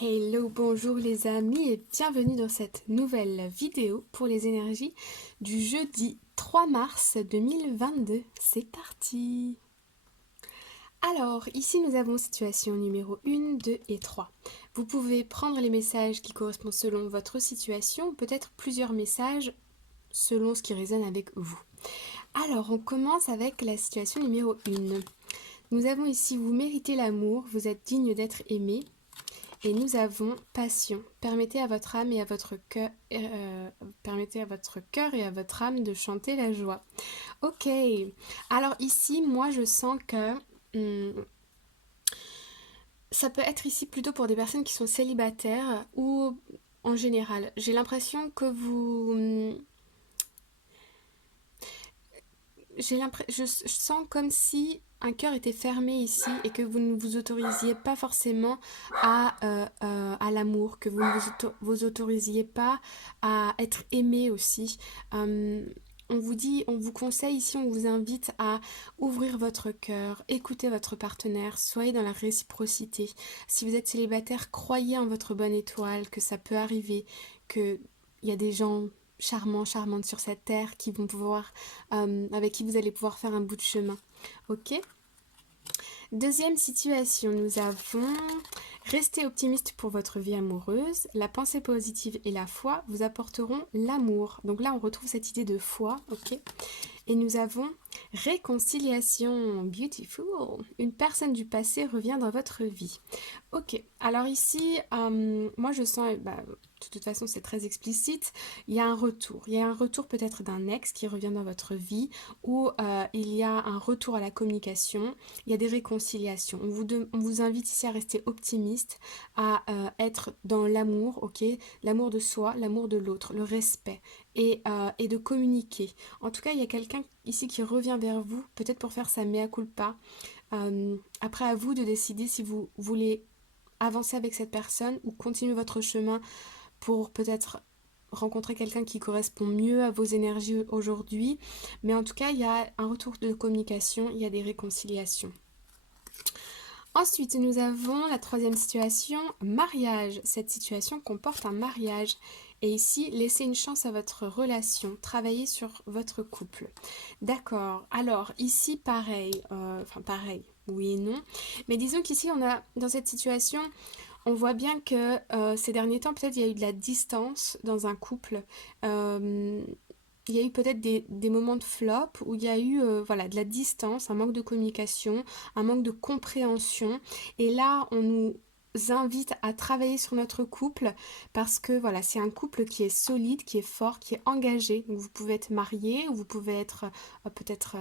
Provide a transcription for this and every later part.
Hello, bonjour les amis et bienvenue dans cette nouvelle vidéo pour les énergies du jeudi 3 mars 2022. C'est parti! Alors, ici nous avons situation numéro 1, 2 et 3. Vous pouvez prendre les messages qui correspondent selon votre situation, ou peut-être plusieurs messages selon ce qui résonne avec vous. Alors, on commence avec la situation numéro 1. Nous avons ici, vous méritez l'amour, vous êtes digne d'être aimé. Et nous avons passion. Permettez à votre âme et à votre cœur, et à votre âme de chanter la joie. Ok. Alors ici, moi, je sens que ça peut être ici plutôt pour des personnes qui sont célibataires ou en général. J'ai l'impression que je sens comme si un cœur était fermé ici et que vous ne vous autorisiez pas forcément à l'amour, que vous ne vous autorisiez pas à être aimé aussi. On vous dit, on vous conseille ici, on vous invite à ouvrir votre cœur, écouter votre partenaire, soyez dans la réciprocité. Si vous êtes célibataire, croyez en votre bonne étoile, que ça peut arriver, qu'il y a des gens charmants, charmantes sur cette terre qui vont pouvoir avec qui vous allez pouvoir faire un bout de chemin. Ok. Deuxième situation, nous avons restez optimiste pour votre vie amoureuse. La pensée positive et la foi vous apporteront l'amour. Donc là, on retrouve cette idée de foi, ok. Et nous avons réconciliation, beautiful. Une personne du passé revient dans votre vie. Ok, alors ici, moi je sens, de toute façon c'est très explicite, il y a un retour. Il y a un retour peut-être d'un ex qui revient dans votre vie ou il y a un retour à la communication, il y a des réconciliations. On vous invite ici à rester optimiste, à être dans l'amour, ok, l'amour de soi, l'amour de l'autre, le respect et de communiquer. En tout cas, il y a quelqu'un ici qui revient vers vous, peut-être pour faire sa mea culpa. Après, à vous de décider si vous voulez avancer avec cette personne ou continuer votre chemin pour peut-être rencontrer quelqu'un qui correspond mieux à vos énergies aujourd'hui. Mais en tout cas, il y a un retour de communication, il y a des réconciliations. Ensuite, nous avons la troisième situation, mariage. Cette situation comporte un mariage. Et ici, laissez une chance à votre relation, travaillez sur votre couple. D'accord, alors ici, pareil, pareil, oui et non. Mais disons qu'ici, on a, dans cette situation, on voit bien que ces derniers temps, peut-être il y a eu de la distance dans un couple. Euh, il y a eu peut-être des moments de flop où il y a eu voilà, de la distance, un manque de communication, un manque de compréhension. Et là, on nous invite à travailler sur notre couple parce que voilà, c'est un couple qui est solide, qui est fort, qui est engagé. Donc vous pouvez être marié ou vous pouvez être peut-être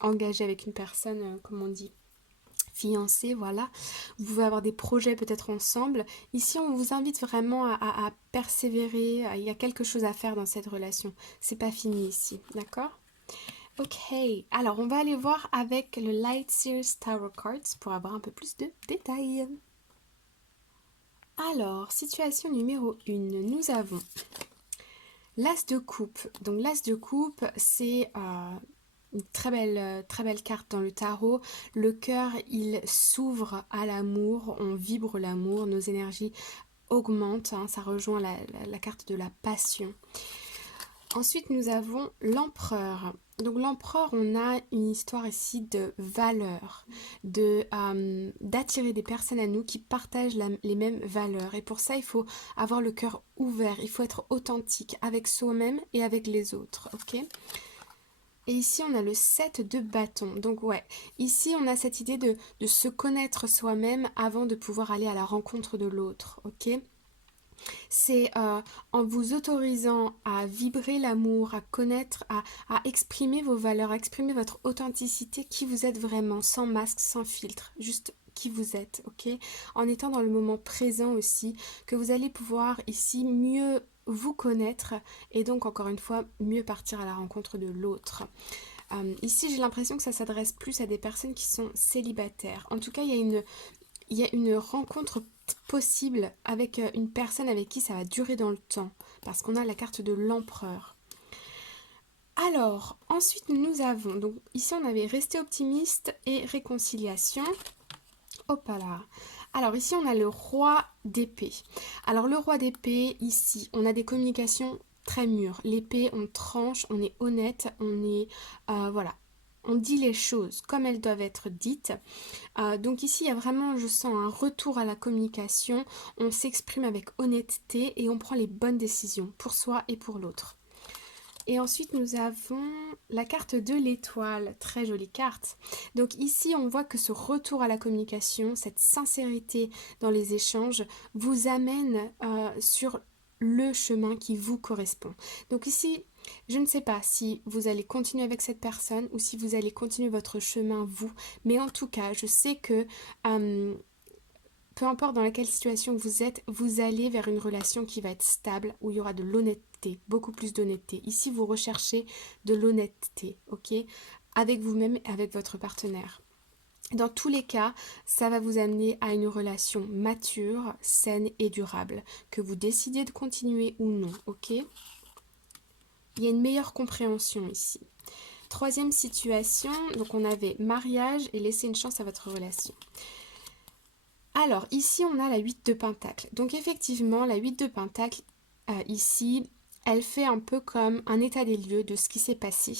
engagé avec une personne, comme on dit fiancé, voilà. Vous pouvez avoir des projets peut-être ensemble. Ici, on vous invite vraiment à persévérer. Il y a quelque chose à faire dans cette relation. C'est pas fini ici, d'accord? Ok, alors on va aller voir avec le Light Series Tarot Cards pour avoir un peu plus de détails. Alors, situation numéro 1, nous avons l'As de coupe. Donc l'As de coupe, c'est une très belle carte dans le tarot. Le cœur, il s'ouvre à l'amour, on vibre l'amour, nos énergies augmentent, hein, ça rejoint la carte de la passion. Ensuite, nous avons l'empereur. Donc l'empereur, on a une histoire ici de valeur, d'attirer des personnes à nous qui partagent les mêmes valeurs. Et pour ça, il faut avoir le cœur ouvert, il faut être authentique avec soi-même et avec les autres, ok? Et ici, on a le 7 de bâton. Donc ouais, ici, on a cette idée de se connaître soi-même avant de pouvoir aller à la rencontre de l'autre, ok? C'est en vous autorisant à vibrer l'amour, à connaître, à exprimer vos valeurs, à exprimer votre authenticité, qui vous êtes vraiment, sans masque, sans filtre, juste qui vous êtes, ok? En étant dans le moment présent aussi, que vous allez pouvoir ici mieux vous connaître et donc encore une fois mieux partir à la rencontre de l'autre. Ici j'ai l'impression que ça s'adresse plus à des personnes qui sont célibataires. En tout cas il y a une rencontre possible avec une personne avec qui ça va durer dans le temps, parce qu'on a la carte de l'empereur. Alors, ensuite nous avons, donc ici on avait resté optimiste et réconciliation. Hop là. Alors ici, on a le roi d'épée. Alors le roi d'épée, ici, on a des communications très mûres. L'épée, on tranche, on est honnête, on est... voilà. On dit les choses comme elles doivent être dites. Donc ici, il y a vraiment, je sens, un retour à la communication. On s'exprime avec honnêteté et on prend les bonnes décisions pour soi et pour l'autre. Et ensuite, nous avons la carte de l'étoile, très jolie carte. Donc ici, on voit que ce retour à la communication, cette sincérité dans les échanges, vous amène sur le chemin qui vous correspond. Donc ici, je ne sais pas si vous allez continuer avec cette personne ou si vous allez continuer votre chemin vous, mais en tout cas, je sais que peu importe dans laquelle situation vous êtes, vous allez vers une relation qui va être stable, où il y aura de l'honnêteté, beaucoup plus d'honnêteté. Ici, vous recherchez de l'honnêteté, ok, avec vous-même et avec votre partenaire. Dans tous les cas, ça va vous amener à une relation mature, saine et durable, que vous décidiez de continuer ou non, ok. Il y a une meilleure compréhension ici. Troisième situation, donc on avait mariage et laisser une chance à votre relation. Alors, ici, on a la 8 de Pentacle. Donc, effectivement, la 8 de Pentacle, ici, elle fait un peu comme un état des lieux de ce qui s'est passé.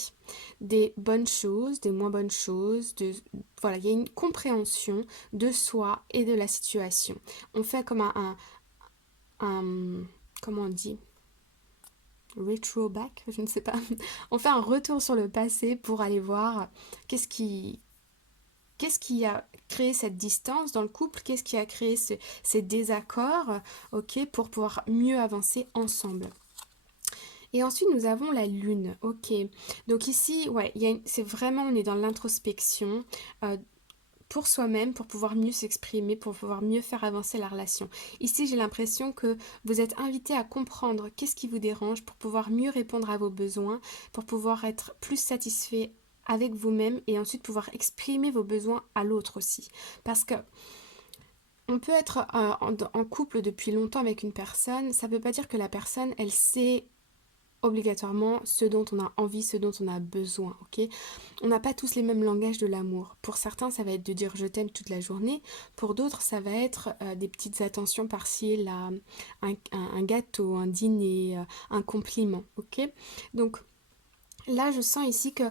Des bonnes choses, des moins bonnes choses. Voilà, il y a une compréhension de soi et de la situation. On fait comme comment on dit? Retro back, je ne sais pas. On fait un retour sur le passé pour aller voir qu'est-ce qui a créé cette distance dans le couple, qu'est-ce qui a créé ces désaccords, ok, pour pouvoir mieux avancer ensemble. Et ensuite, nous avons la lune, ok. Donc ici, ouais, c'est vraiment, on est dans l'introspection pour soi-même, pour pouvoir mieux s'exprimer, pour pouvoir mieux faire avancer la relation. Ici, j'ai l'impression que vous êtes invité à comprendre qu'est-ce qui vous dérange pour pouvoir mieux répondre à vos besoins, pour pouvoir être plus satisfait avec vous-même et ensuite pouvoir exprimer vos besoins à l'autre aussi. Parce que on peut être en couple depuis longtemps avec une personne, ça ne veut pas dire que la personne, elle sait obligatoirement ce dont on a envie, ce dont on a besoin, ok. On n'a pas tous les mêmes langages de l'amour. Pour certains, ça va être de dire je t'aime toute la journée. Pour d'autres, ça va être des petites attentions par-ci, là, un gâteau, un dîner, un compliment, ok. Donc là, je sens ici que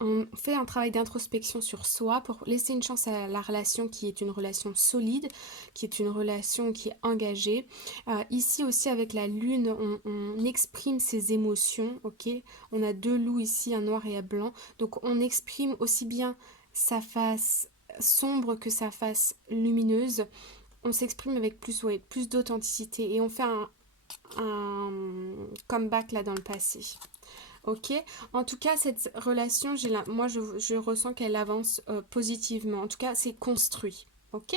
on fait un travail d'introspection sur soi pour laisser une chance à la relation qui est une relation solide, qui est une relation qui est engagée. Ici aussi avec la lune, on exprime ses émotions, ok. On a deux loups ici, un noir et un blanc. Donc on exprime aussi bien sa face sombre que sa face lumineuse. On s'exprime avec plus d'authenticité et on fait un comeback là dans le passé. Ok, en tout cas, cette relation, moi je ressens qu'elle avance positivement. En tout cas, c'est construit. Ok,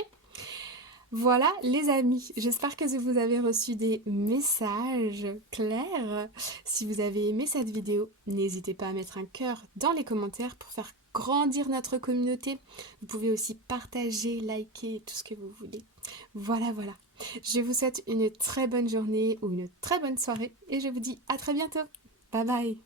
voilà les amis, j'espère que vous avez reçu des messages clairs. Si vous avez aimé cette vidéo, n'hésitez pas à mettre un cœur dans les commentaires pour faire grandir notre communauté. Vous pouvez aussi partager, liker, tout ce que vous voulez. Voilà, voilà. Je vous souhaite une très bonne journée ou une très bonne soirée et je vous dis à très bientôt. Bye bye.